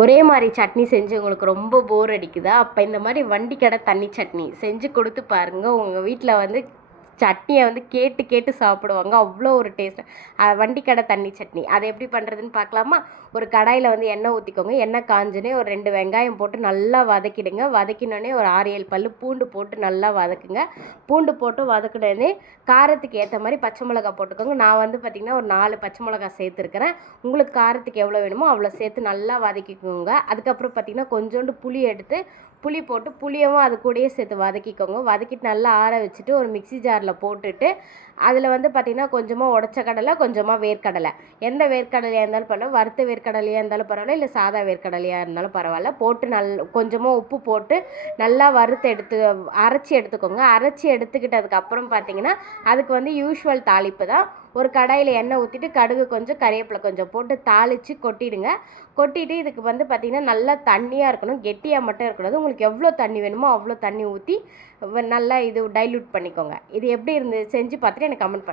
ஒரே மாதிரி சட்னி செஞ்சு உங்களுக்கு ரொம்ப போர் அடிக்குதா? அப்போ இந்த மாதிரி வண்டி கடை தண்ணி சட்னி செஞ்சு கொடுத்து பாருங்கள். உங்கள் வீட்டில் வந்து சட்னியை வந்து கேட்டு கேட்டு சாப்பிடுவாங்க. அவ்வளோ ஒரு டேஸ்ட். வண்டி கடை தண்ணி சட்னி அதை எப்படி பண்ணுறதுன்னு பார்க்கலாமா? ஒரு கடாயில் வந்து எண்ணெய் ஊற்றிக்கோங்க. எண்ணெய் காஞ்சோடனே ஒரு 2 வெங்காயம் போட்டு நல்லா வதக்கிடுங்க. வதக்கினோடனே ஒரு 6 7 பல் பூண்டு போட்டு நல்லா வதக்குங்க. பூண்டு போட்டு வதக்கினோடனே காரத்துக்கு ஏற்ற மாதிரி பச்சை மிளகா போட்டுக்கோங்க. நான் வந்து பார்த்திங்கன்னா ஒரு 4 பச்சை மிளகா சேர்த்துருக்கிறேன். உங்களுக்கு காரத்துக்கு எவ்வளோ வேணுமோ அவ்வளோ சேர்த்து நல்லா வதக்கிக்கோங்க. அதுக்கப்புறம் பார்த்திங்கன்னா கொஞ்சோண்டு புளி எடுத்து புளி போட்டு புளியவும் அது கூடயே சேர்த்து வதக்கிக்கோங்க. வதக்கிட்டு நல்லா ஆற வச்சுட்டு ஒரு மிக்ஸி ஜாரில் போட்டுட்டு அதில் வந்து பார்த்திங்கன்னா கொஞ்சமாக உடச்ச கடலை, கொஞ்சமாக வேர்க்கடலை, எந்த வேர்க்கடலையாக இருந்தாலும் பரவாயில்ல, வறுத்த வேர்க்கடலையாக இருந்தாலும் பரவாயில்ல, இல்லை சாதா வேர்க்கடலையாக இருந்தாலும் பரவாயில்ல, போட்டு கொஞ்சமாக உப்பு போட்டு நல்லா வறுத்து அரைச்சி எடுத்துக்கோங்க. அரைச்சி எடுத்துக்கிட்டதுக்கப்புறம் பார்த்திங்கன்னா அதுக்கு வந்து யூஷுவல் தாளிப்பு தான். ஒரு கடாயில் எண்ணெய் ஊற்றிட்டு கடுகு கொஞ்சம், கறிவேப்பிலை கொஞ்சம் போட்டு தாளித்து கொட்டிடுங்க. கொட்டிட்டு இதுக்கு வந்து பார்த்திங்கன்னா நல்லா தண்ணியாக இருக்கணும், கெட்டியாக மட்டும் இருக்கக்கூடாது. உங்களுக்கு எவ்வளோ தண்ணி வேணுமோ அவ்வளோ தண்ணி ஊற்றி நல்லா இது டைல்யூட் பண்ணிக்கோங்க. இது எப்படி இருந்து செஞ்சு பார்த்துட்டு எனக்கு கமெண்ட் பண்ணுங்கள்.